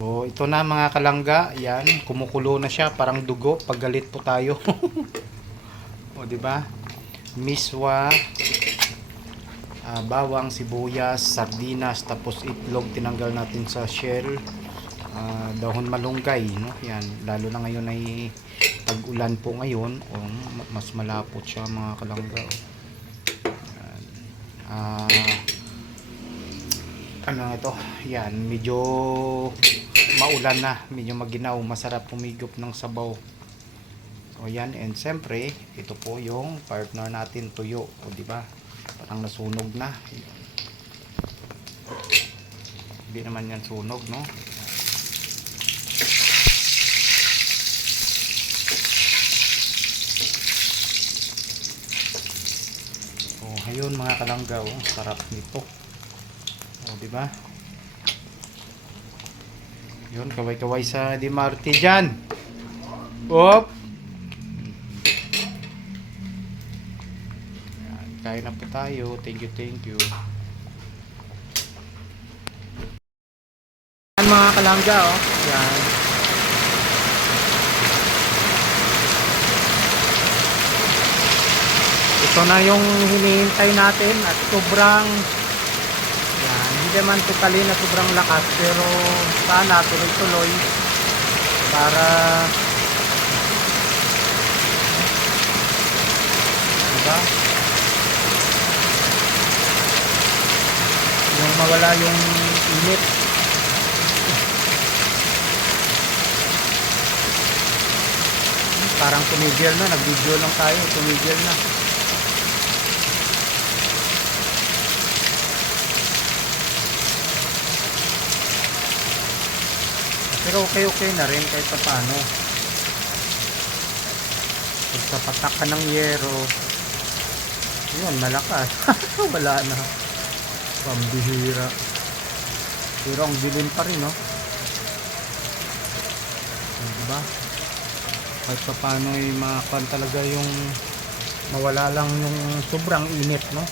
So, ito na mga kalangga, yan, kumukulo na siya, parang dugo pag galit po tayo. O, di ba? Miswa, bawang, sibuyas, sardinas, tapos itlog tinanggal natin sa shell, dahon malunggay, no? Yan, lalo na ngayon ay pag-ulan po ngayon, mas malapot siya mga kalangga. Yan. Ano ito? Yan, medyo maulan na, medyo maginaw, masarap pumigop ng sabaw. O yan, and siyempre, ito po yung partner natin, tuyo. O di ba? Parang nasunog na. Hindi naman yan sunog, no? O, ayun mga kalangga, oh, sarap nito. O, di ba? Yun, kaway-kaway sa Di Marte dyan. Op! Yan, kain na po tayo. Thank you, thank you. Yan mga kalangga, oh. Yan. Ito na yung hinihintay natin at sobrang hindi naman totally na sobrang lakas, pero sana tuloy-tuloy para diba? Yung mawala yung init. Parang tumigil na, nag-video lang tayo, tumigil na. Pero okay na rin kahit paano. Pag sa patak ka ng yero, yun, malakas. Wala na. Pambihira. Pero ang dilim pa rin, no? Diba? Kahit paano ay makakan talaga yung mawala lang yung sobrang init, no?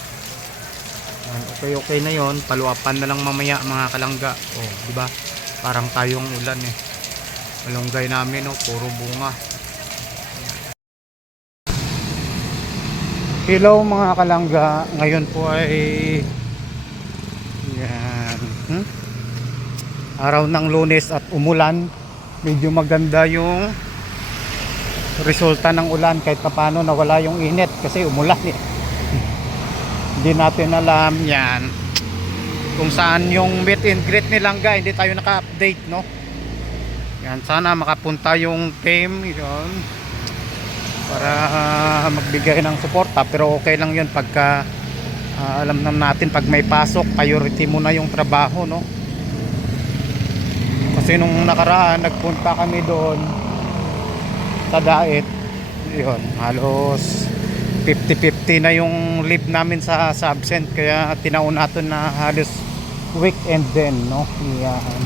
Okay na yon, paluapan na lang mamaya mga kalangga. Oh, diba? Parang tayong ulan eh. Malunggay namin, no? Puro bunga. Hello mga kalangga. Ngayon po ay yan, araw ng Lunes at umulan. Medyo maganda yung resulta ng ulan kahit paano nawala yung init kasi umulan eh. Hindi natin alam yan kung saan yung meet and greet ni Langga, hindi tayo naka-update, no? Yan, sana makapunta yung team yun para magbigay ng suporta, pero okay lang yun pagka alam natin pag may pasok, priority muna yung trabaho, no? Kasi nung nakaraan nagpunta kami doon sa Daet, yun, halos 50-50 na yung leave namin sa absent, kaya tinaon natin na halos weekend din, no? Yan.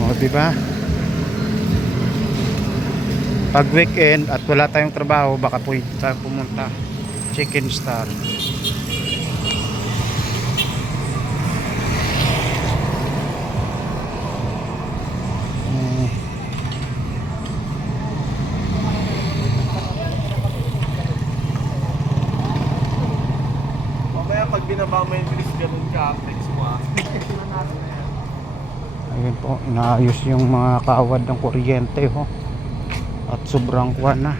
O, diba? Pag weekend at wala tayong trabaho, baka pumunta Chicken Star. Pag binaba mo yung bilis, ganun ka, flex mo ah. Ayun po, inaayos yung mga kawad ng kuryente, ho. At sobrang kuwan na.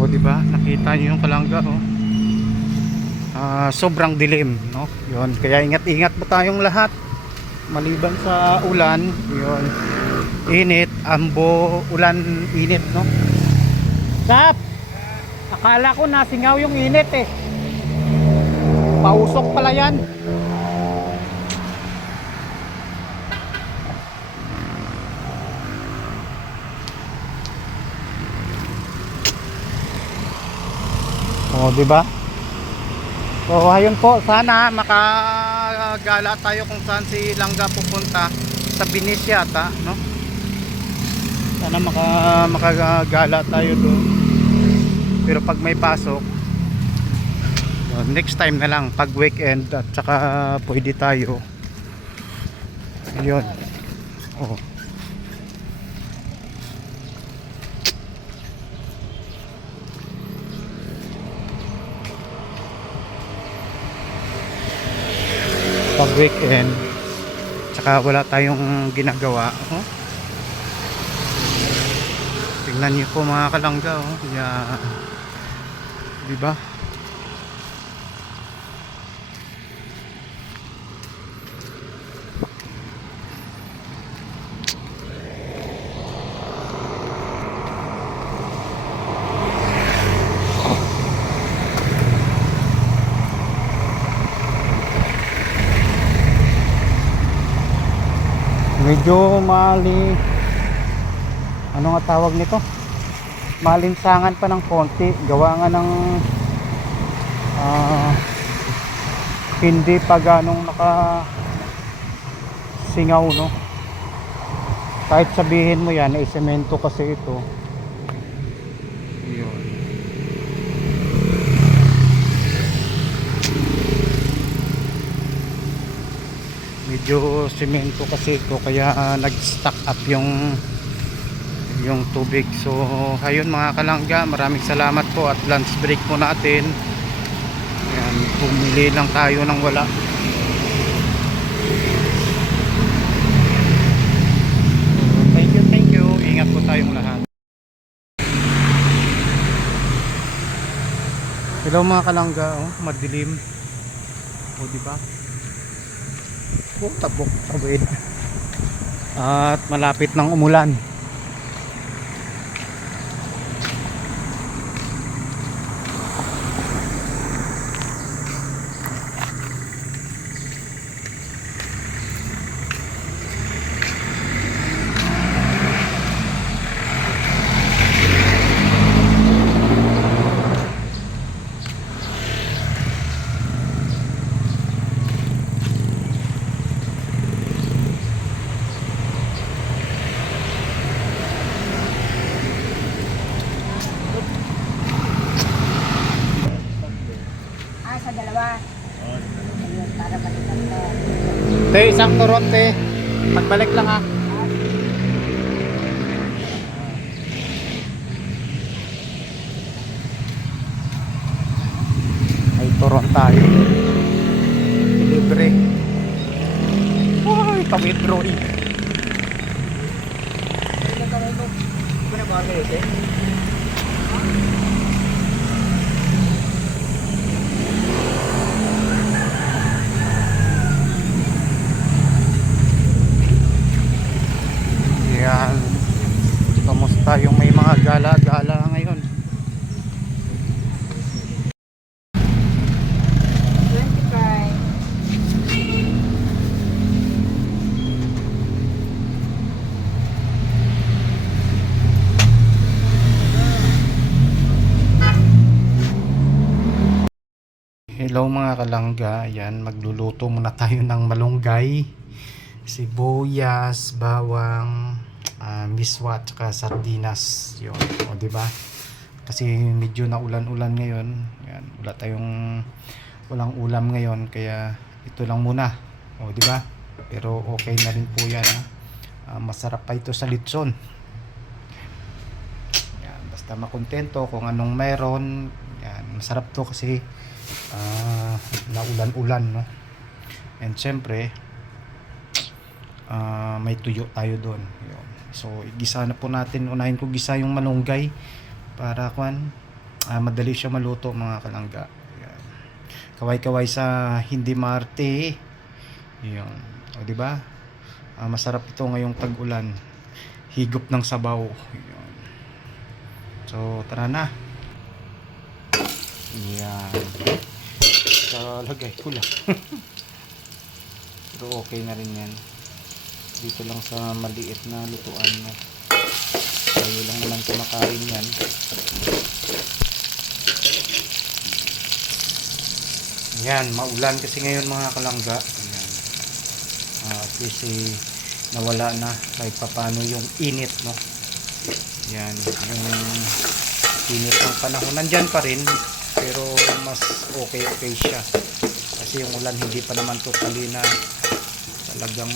O, di ba? Nakita niyo yung kalangga, oh. sobrang dilim, no? Yun, kaya ingat-ingat po tayong lahat maliban sa ulan. Yun, init, ambo, ulan, init, no? Sap! Akala ko nasingaw yung init eh. Pausok pala yan. Oh, di ba? So, ayun po, sana makagala tayo kung saan si Langga pupunta sa Benicia ata, no? Sana makagala tayo doon. Pero pag may pasok, next time na lang pag weekend at saka pwede tayo. Ayun. Oh. Pag weekend tsaka wala tayong ginagawa, oh. Tingnan niyo po mga kalangga, oh. Yeah. Di ba? Medyo ano nga tawag nito, malinsangan pa ng konti, gawa nga ng hindi pa ganong nakasingaw, no? Kahit sabihin mo yan ay semento kasi ito. Yun. Medyo semento kasi ito, kaya nag-stack up yung tubig. So ayun mga kalangga, maraming salamat po at lunch break po natin. Ayan, bumili lang tayo ng wala. Thank you, ingat po tayong lahat. Hello mga kalangga, oh, madilim. O di ba? Tabok tawid at malapit ng umulan. Sa dalawa. Ayun, para balikan ko. Te, isang turon te. Pagbalik lang ha. Ay turon tayo. Libre. Uy, tawid bro. Yan. Kamusta yung may mga gala-gala ngayon? 25. Hello mga kalangga, yan, magluluto muna tayo ng malunggay, sibuyas, bawang, miswa at saka sardinas. Yun, o di ba? Kasi medyo na ulan-ulan ngayon. Yan, walang ulam ngayon, kaya ito lang muna. O di ba? Pero okay na rin po 'yan, ha? Masarap pa ito sa litson. Yan, basta makontento kung anong meron. Yan, masarap to kasi na ulan-ulan, no? And syempre may tuyo tayo doon. So igisa na po natin, unahin ko gisa yung malunggay para madali siya maluto mga kalangga. Yan. Kaway-kaway sa hindi Marte. Yun. O di ba? Masarap ito ngayong tag-ulan. Higop ng sabaw. Yun. So, tara na. Yan. So, lagay ko lang. Pero okay na rin yan. Dito lang sa maliit na lutuan mo. Tayo lang naman kumakain yan. Yan, maulan kasi ngayon mga kalangga. Yan. At least nawala na kahit papano yung init, no? Yan, yung init ng panahon nandyan pa rin, pero mas okay siya kasi yung ulan hindi pa naman totally na talagang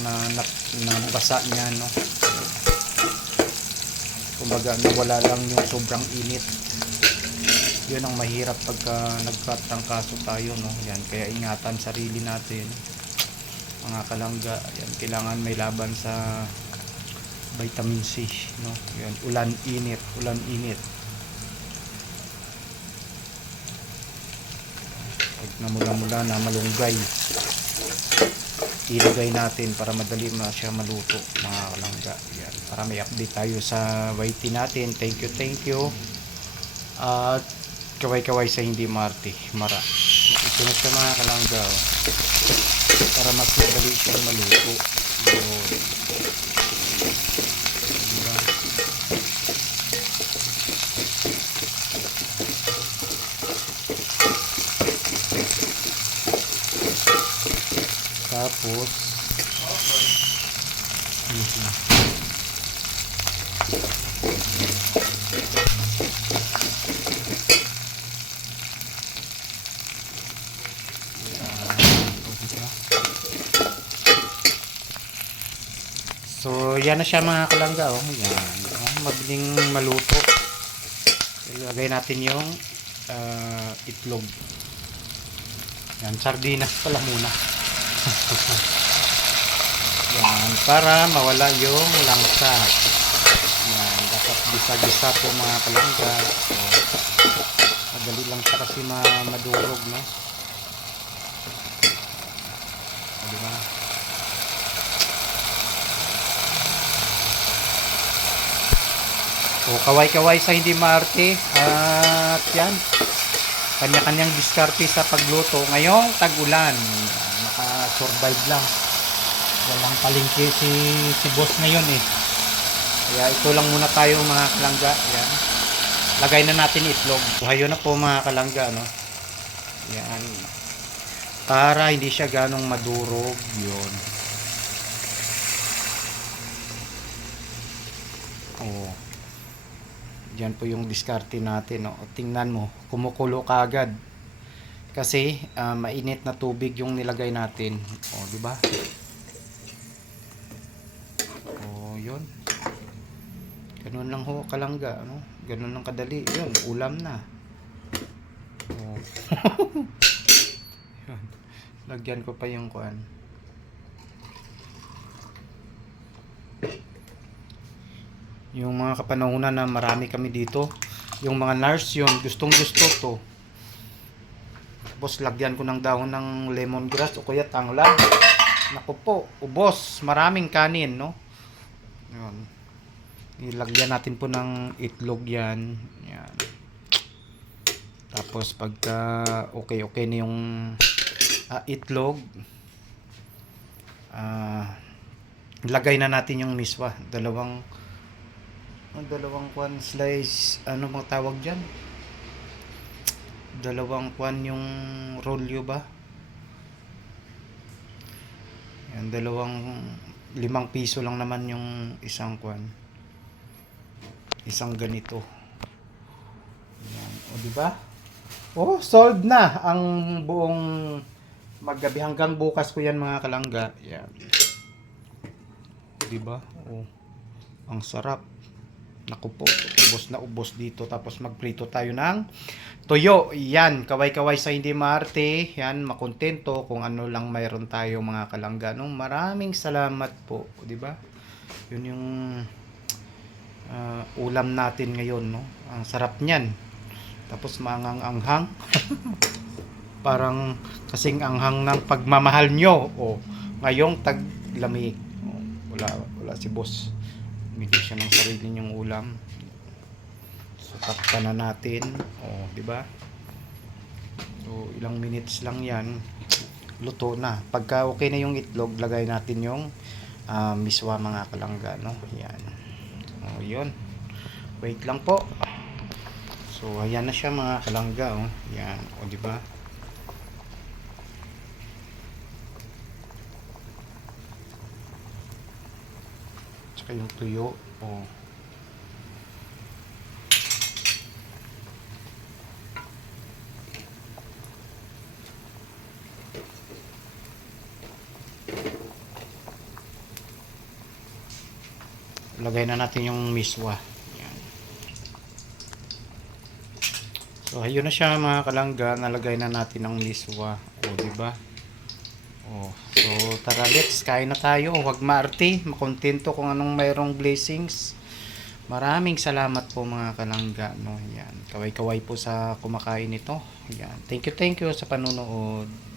nabasa niya, no? Kumbaga nawala lang yung sobrang init. Yun ang mahirap pagka nagkatangkaso tayo, no? Yan, kaya ingatan sarili natin mga kalangga. Yan, kailangan may laban sa vitamin C, no? Yan, ulan init. Pag namula-mula na malunggay, ilagay natin para madali na siya maluto mga kalangga. Yan, para may update tayo sa YT natin. Thank you. At kaway-kaway sa hindi Marte. Mara. Ito na siya mga kalangga, oh. Para mas madali siyang maluto. Yun. Diba? Tapos so yan na siya mga kalangga, oh. Yan, oh, mabiling maluto. Ilagay natin yung itlog. Yan, sardinas pala muna. Yan, para mawala yung langsa. Yan, dapat bisa-bisa po mga kalangga. So, madali lang siya kasi madurog, no? O, diba? O, kaway-kaway sa hindi Marte. At yan, kanya-kanyang diskarte sa pagluto ngayong tag-ulan. Naka-survive lang. Walang palengke si boss ngayon, eh. Kaya ito lang muna tayo mga kalangga. Yan. Lagay na natin itlog. Buhayo na po mga kalangga, no? Yan. Para hindi siya ganong madurog. Yun. Oh. Diyan po yung diskarte natin, no? Tingnan mo, kumukulo kaagad. Kasi mainit na tubig yung nilagay natin. Oh, di ba? Oh, 'yun. Ganun lang ho kalangga, ano? Ganun lang kadali. 'Yun, ulam na. Oh. Yun. Lagyan ko pa yung kuan. Yung mga kapanahunan na marami kami dito, yung mga nurse yun, gustong gusto to. Tapos lagyan ko ng dahon ng lemongrass o kaya tanglad. Naku po, ubos, maraming kanin, no? Yun. Ilagyan natin po ng itlog yan. Yan. Tapos pagka okay na yung itlog, lagay na natin yung miswa. Dalawang kwan slice, ano bang tawag dyan? Dalawang kwan yung rolyo ba? Yan, 5 piso lang naman yung isang kwan. Isang ganito. Yan, o di ba? Oh, solved na ang buong maggabi hanggang bukas ko yan mga kalangga. Yan. Di ba? Oh. Ang sarap. Naku po, ubos na ubos dito. Tapos magprito tayo ng tuyo. Yan, kaway-kaway sa hindi Marte. Yan, makontento kung ano lang mayroon tayo mga kalangga. No? Maraming salamat po, di ba? Yun yung ulam natin ngayon, no? Ang sarap niyan. Tapos mangang-anghang. Parang kasing anghang ng pagmamahal nyo. O, ngayong taglamig. O, wala si boss. Bigyan siya ng sarili niyang ulam. So, takpan na natin. O, di ba? So, ilang minutes lang yan. Luto na. Pagka okay na yung itlog, lagay natin yung miswa mga kalangga, no? Yan. O, yun. Wait lang po. So, ayan na siya mga kalangga, oh. Yan. O, di ba? Tsaka yung tuyo. O. Lagay na natin yung miswa. Yan. So, ayun na siya mga kalangga. Nalagay na natin ang miswa. O, di ba? O, so, tara let's. Kain na tayo. Huwag maarte. Makontento kung anong mayroong blessings. Maraming salamat po mga kalangga. No? Yan. Kaway-kaway po sa kumakain ito. Yan. Thank you sa panunood.